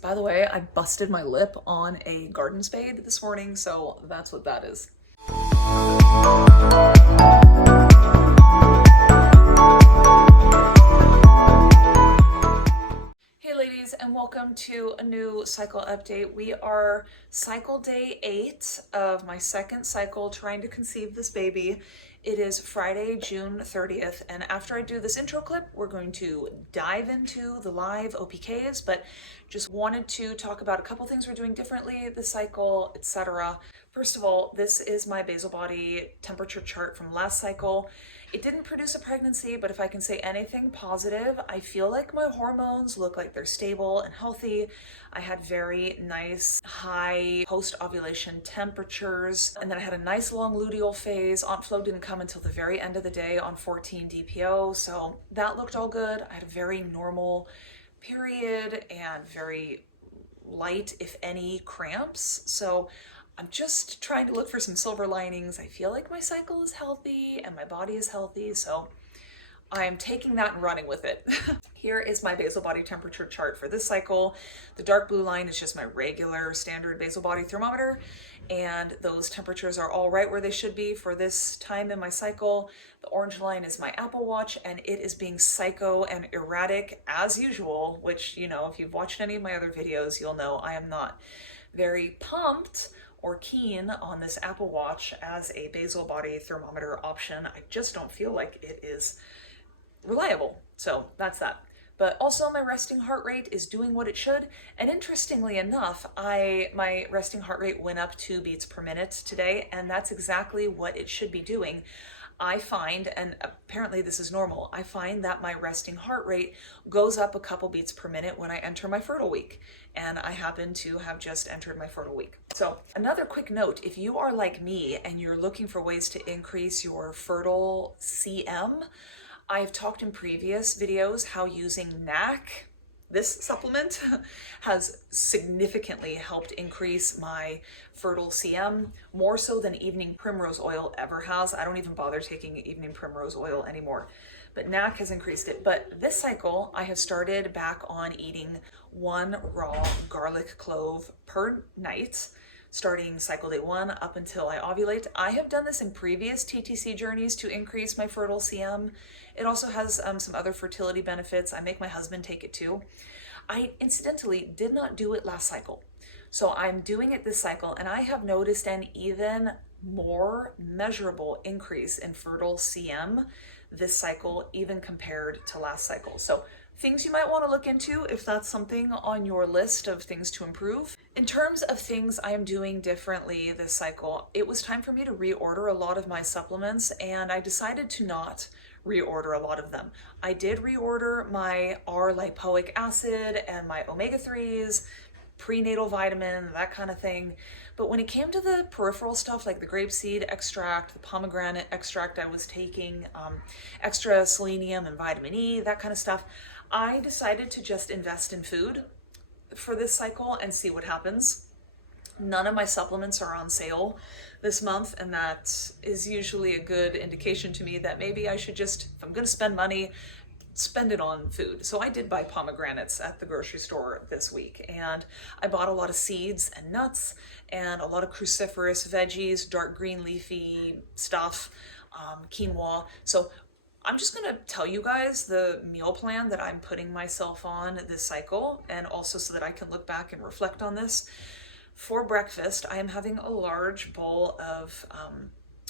By the way, I busted my lip on a garden spade this morning, so that's what that is. Hey ladies, and welcome to a new cycle update. We are cycle day 8 of my second cycle trying to conceive this baby. It is Friday, June 30th, and after I do this intro clip, we're going to dive into the live OPKs, but just wanted to talk about a couple things we're doing differently this cycle, etc. First of all, this is my basal body temperature chart from last cycle. It didn't produce a pregnancy, but if I can say anything positive, I feel like my hormones look like they're stable and healthy. I had very nice high post-ovulation temperatures, and then I had a nice long luteal phase. Aunt Flo didn't come until the very end of the day on 14 DPO, so that looked all good. I had a very normal period and very light, if any, cramps. So I'm just trying to look for some silver linings. I feel like my cycle is healthy and my body is healthy, so I am taking that and running with it. Here is my basal body temperature chart for this cycle. The dark blue line is just my regular standard basal body thermometer, and those temperatures are all right where they should be for this time in my cycle. The orange line is my Apple Watch, and it is being psycho and erratic as usual, which, you know, if you've watched any of my other videos, you'll know I am not very pumped or keen on this Apple Watch as a basal body thermometer option. I just don't feel like it is reliable. So that's that. But also my resting heart rate is doing what it should. And interestingly enough, my resting heart rate went up 2 beats per minute today, and that's exactly what it should be doing. I find, and apparently this is normal, I find that my resting heart rate goes up a couple beats per minute when I enter my fertile week. And I happen to have just entered my fertile week. So another quick note, if you are like me and you're looking for ways to increase your fertile CM, I've talked in previous videos how using NAC, this supplement, has significantly helped increase my fertile CM, more so than evening primrose oil ever has. I don't even bother taking evening primrose oil anymore, but NAC has increased it. But this cycle, I have started back on eating 1 raw garlic clove per night, starting cycle day 1 up until I ovulate. I have done this in previous TTC journeys to increase my fertile CM. It also has some other fertility benefits. I make my husband take it too. I incidentally did not do it last cycle. So I'm doing it this cycle, and I have noticed an even more measurable increase in fertile CM this cycle, even compared to last cycle. So things you might want to look into if that's something on your list of things to improve. In terms of things I am doing differently this cycle, it was time for me to reorder a lot of my supplements, and I decided to not reorder a lot of them. I did reorder my R-lipoic acid and my omega-3s, prenatal vitamin, that kind of thing. But when it came to the peripheral stuff like the grapeseed extract, the pomegranate extract I was taking, extra selenium and vitamin E, that kind of stuff, I decided to just invest in food for this cycle and see what happens. None of my supplements are on sale this month, and that is usually a good indication to me that maybe I should just, if I'm going to spend money, spend it on food. So I did buy pomegranates at the grocery store this week, and I bought a lot of seeds and nuts and a lot of cruciferous veggies, dark green leafy stuff, quinoa. So I'm just gonna tell you guys the meal plan that I'm putting myself on this cycle, and also so that I can look back and reflect on this. For breakfast, I am having a large bowl of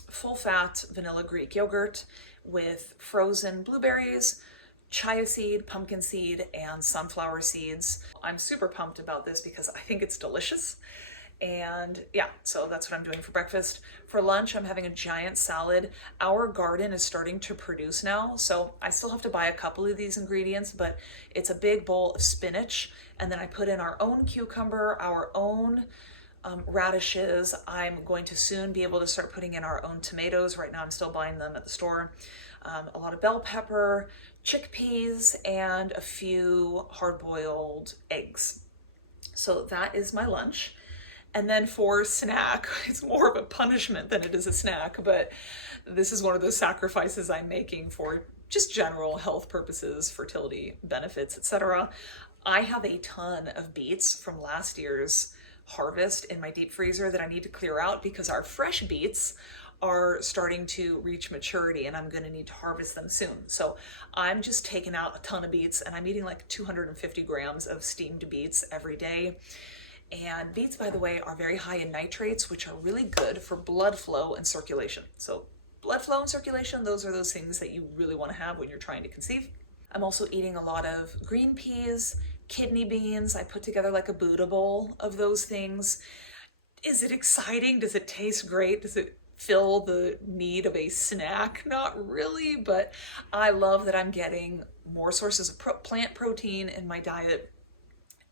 full-fat vanilla Greek yogurt with frozen blueberries, chia seed, pumpkin seed, and sunflower seeds. I'm super pumped about this because I think it's delicious. And yeah, so that's what I'm doing for breakfast. For lunch, I'm having a giant salad. Our garden is starting to produce now, so I still have to buy a couple of these ingredients, but it's a big bowl of spinach, and then I put in our own cucumber, our own radishes. I'm going to soon be able to start putting in our own tomatoes. Right now I'm still buying them at the store. A lot of bell pepper, chickpeas, and a few hard-boiled eggs. So that is my lunch. And then for snack, it's more of a punishment than it is a snack, but this is one of those sacrifices I'm making for just general health purposes, fertility benefits, etc. I have a ton of beets from last year's harvest in my deep freezer that I need to clear out because our fresh beets are starting to reach maturity and I'm going to need to harvest them soon. So I'm just taking out a ton of beets and I'm eating like 250 grams of steamed beets every day. And beets, by the way, are very high in nitrates, which are really good for blood flow and circulation. So blood flow and circulation, those are those things that you really want to have when you're trying to conceive. I'm also eating a lot of green peas, kidney beans. I put together like a Buddha bowl of those things. Is it exciting? Does it taste great? Does it fill the need of a snack? Not really, but I love that I'm getting more sources of plant protein in my diet.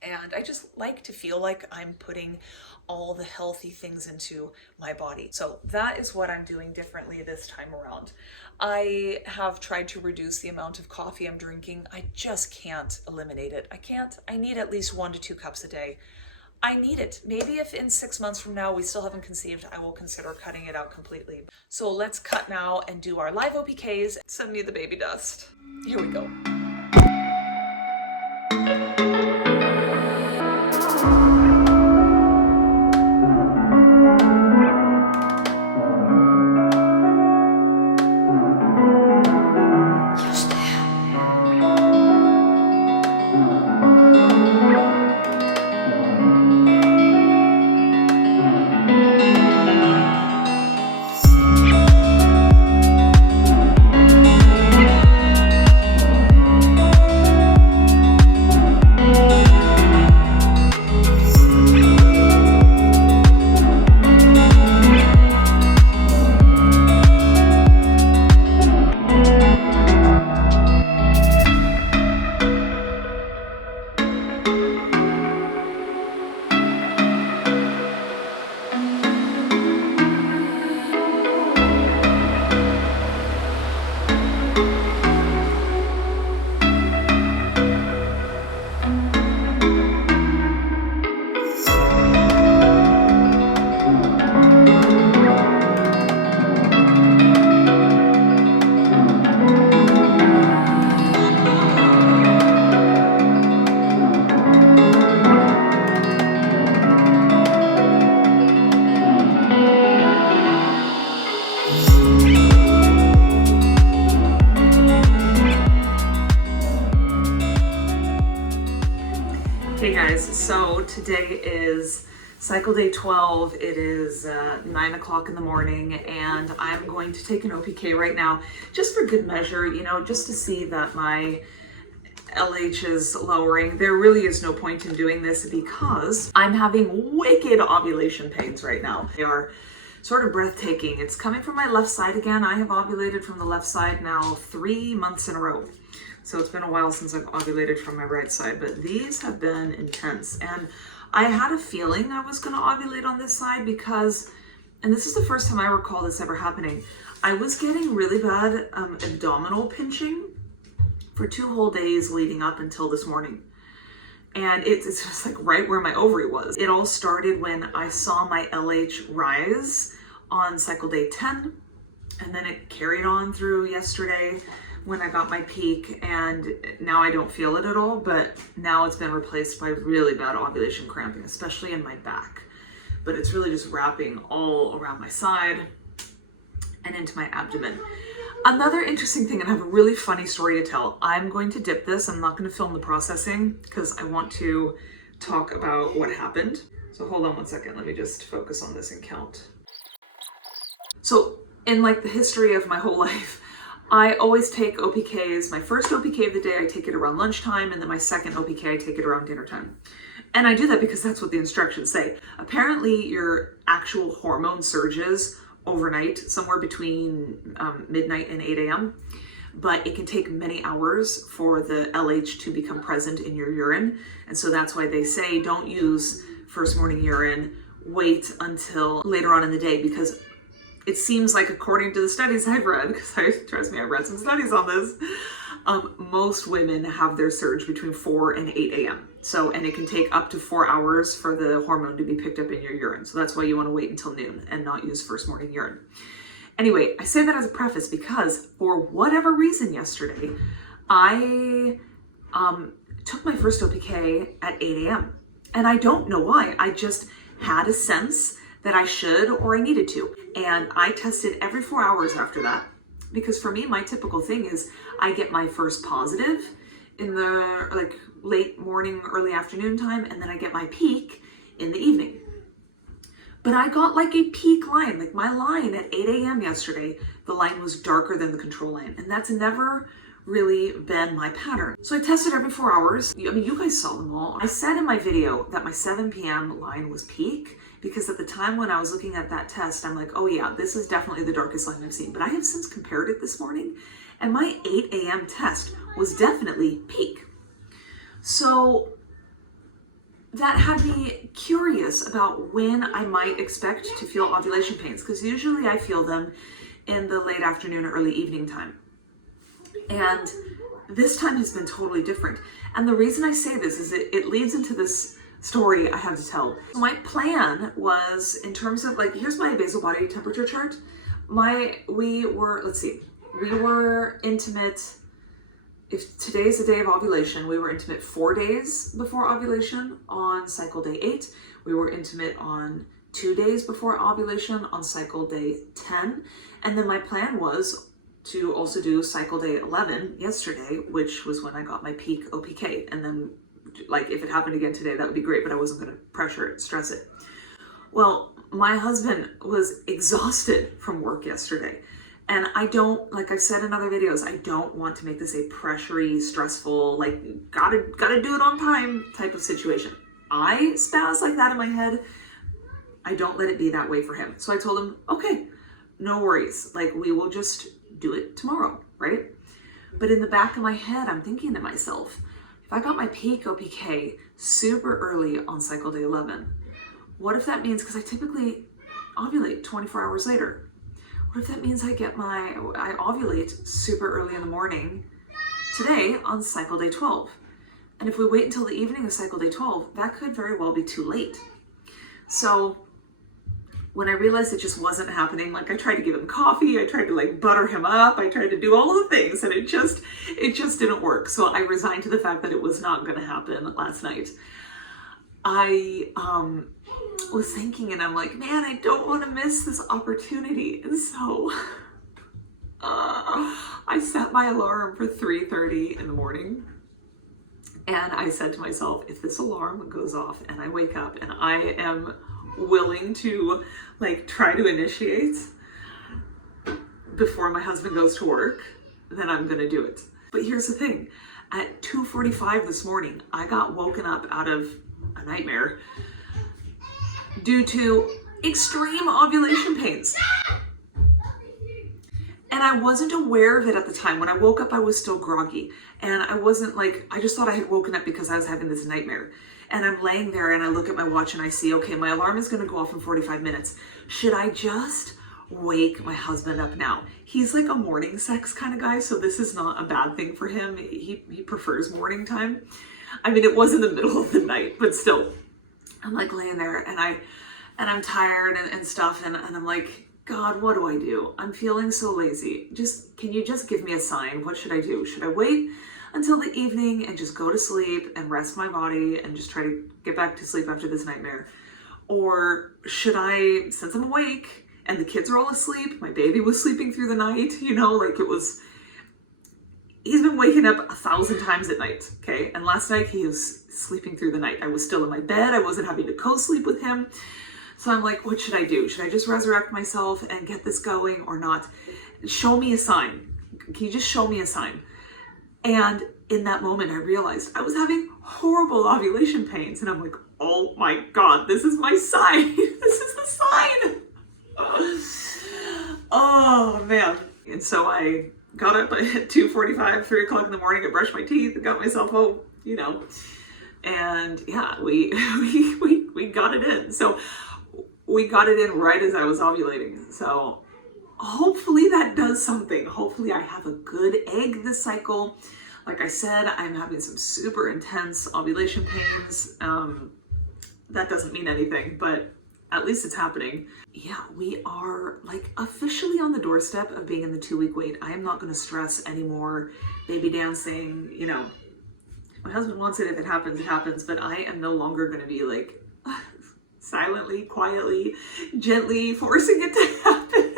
And I just like to feel like I'm putting all the healthy things into my body. So that is what I'm doing differently this time around. I have tried to reduce the amount of coffee I'm drinking. I just can't eliminate it. I can't. I need at least 1 to 2 cups a day. I need it. Maybe if in 6 months from now we still haven't conceived, I will consider cutting it out completely. So let's cut now and do our live OPKs. Send me the baby dust. Here we go. Hey guys, so today is cycle day 12. It is 9 o'clock in the morning and I'm going to take an OPK right now just for good measure, just to see that my LH is lowering. There really is no point in doing this because I'm having wicked ovulation pains right now. They are sort of breathtaking. It's coming from my left side again. I have ovulated from the left side now 3 months in a row. So it's been a while since I've ovulated from my right side, but these have been intense. And I had a feeling I was gonna ovulate on this side because, and this is the first time I recall this ever happening, I was getting really bad abdominal pinching for 2 whole days leading up until this morning. And it's just like right where my ovary was. It all started when I saw my LH rise on cycle day 10, and then it carried on through yesterday when I got my peak, and now I don't feel it at all, but now it's been replaced by really bad ovulation cramping, especially in my back. But it's really just wrapping all around my side and into my abdomen. Another interesting thing, and I have a really funny story to tell. I'm going to dip this. I'm not going to film the processing because I want to talk about what happened. So hold on 1 second. Let me just focus on this and count. So in like the history of my whole life, I always take OPKs. My first OPK of the day, I take it around lunchtime, and then my second OPK, I take it around dinner time. And I do that because that's what the instructions say. Apparently, your actual hormone surges overnight, somewhere between midnight and 8 a.m. But it can take many hours for the LH to become present in your urine. And so that's why they say don't use first morning urine, wait until later on in the day, because it seems like, according to the studies I've read, because trust me, I've read some studies on this, most women have their surge between 4 and 8 a.m. So, and it can take up to 4 hours for the hormone to be picked up in your urine. So that's why you want to wait until noon and not use first morning urine. Anyway, I say that as a preface because for whatever reason yesterday, I took my first OPK at 8 a.m. And I don't know why. I just had a sense that I should or I needed to. And I tested every 4 hours after that. Because for me, my typical thing is I get my first positive in the like late morning, early afternoon time, and then I get my peak in the evening. But I got like a peak line, like my line at 8 a.m. yesterday, the line was darker than the control line. And that's never really been my pattern. So I tested every 4 hours. I mean, you guys saw them all. I said in my video that my 7 p.m. line was peak because at the time when I was looking at that test, I'm like, oh yeah, this is definitely the darkest line I've seen. But I have since compared it this morning and my 8 a.m. test was definitely peak. So that had me curious about when I might expect to feel ovulation pains, because usually I feel them in the late afternoon or early evening time. And this time has been totally different. And the reason I say this is it leads into this story I have to tell. My plan was, in terms of like, here's my basal body temperature chart. We were intimate. If today's the day of ovulation, we were intimate 4 days before ovulation on cycle day 8. We were intimate on 2 days before ovulation on cycle day 10. And then my plan was to also do cycle day 11 yesterday, which was when I got my peak OPK. And then like if it happened again today, that would be great, but I wasn't going to pressure it, stress it. Well, my husband was exhausted from work yesterday. And I don't, like I've said in other videos, I don't want to make this a pressury, stressful, like gotta do it on time type of situation. I spaz like that in my head. I don't let it be that way for him. So I told him, okay, no worries. Like we will just do it tomorrow, right? But in the back of my head, I'm thinking to myself, if I got my peak OPK super early on cycle day 11, what if that means, because I typically ovulate 24 hours later. What if that means I ovulate super early in the morning today on cycle day 12? And if we wait until the evening of cycle day 12, that could very well be too late. So when I realized it just wasn't happening, like I tried to give him coffee, I tried to like butter him up, I tried to do all of the things, and it just didn't work. So I resigned to the fact that it was not going to happen last night. I was thinking, and I'm like, man, I don't want to miss this opportunity. And so I set my alarm for 3:30 in the morning. And I said to myself, if this alarm goes off and I wake up and I am willing to like try to initiate before my husband goes to work, then I'm going to do it. But here's the thing. At 2:45 this morning, I got woken up out of a nightmare due to extreme ovulation pains. And I wasn't aware of it at the time. When I woke up, I was still groggy. And I wasn't like, I just thought I had woken up because I was having this nightmare. And I'm laying there and I look at my watch and I see, okay, my alarm is going to go off in 45 minutes. Should I just wake my husband up now? He's like a morning sex kind of guy, so this is not a bad thing for him. He prefers morning time. I mean, it was in the middle of the night, but still. I'm like laying there and I'm tired and stuff. And I'm like, God, what do I do? I'm feeling so lazy. Can you just give me a sign? What should I do? Should I wait until the evening and just go to sleep and rest my body and just try to get back to sleep after this nightmare? Or should I, since I'm awake and the kids are all asleep, my baby was sleeping through the night, he's been waking up 1,000 times at night, okay? And last night he was sleeping through the night. I was still in my bed. I wasn't having to co-sleep with him. So I'm like, what should I do? Should I just resurrect myself and get this going or not? Show me a sign. Can you just show me a sign? And in that moment, I realized I was having horrible ovulation pains. And I'm like, oh my God, this is my sign. This is the sign. Oh man. And so I got up at 2:45, 3 o'clock in the morning. I brushed my teeth, got myself home, and yeah, we got it in. So we got it in right as I was ovulating. So hopefully that does something. Hopefully I have a good egg this cycle. Like I said, I'm having some super intense ovulation pains. That doesn't mean anything, but at least it's happening. Yeah, we are like officially on the doorstep of being in the 2-week wait. I am not going to stress anymore. Baby dancing, My husband wants it. If it happens, but I am no longer going to be like silently, quietly, gently forcing it to happen.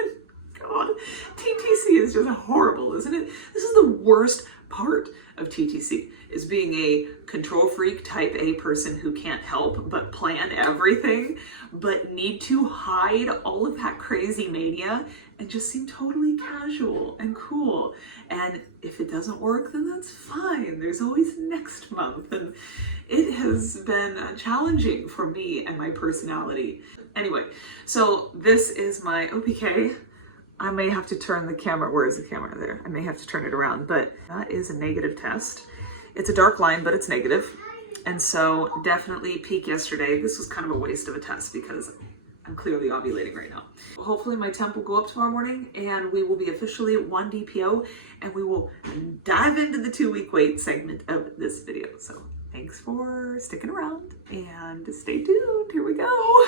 God, TTC is just horrible, isn't it? This is the worst part of TTC, is being a control freak type A person who can't help but plan everything, but need to hide all of that crazy mania and just seem totally casual and cool. And if it doesn't work, then that's fine. There's always next month. And it has been challenging for me and my personality. Anyway, so this is my OPK. I may have to turn the camera, where is the camera there? I may have to turn it around, but that is a negative test. It's a dark line, but it's negative. And so definitely peak yesterday. This was kind of a waste of a test because I'm clearly ovulating right now. Hopefully my temp will go up tomorrow morning and we will be officially 1 DPO and we will dive into the 2-week wait segment of this video. So thanks for sticking around and stay tuned. Here we go.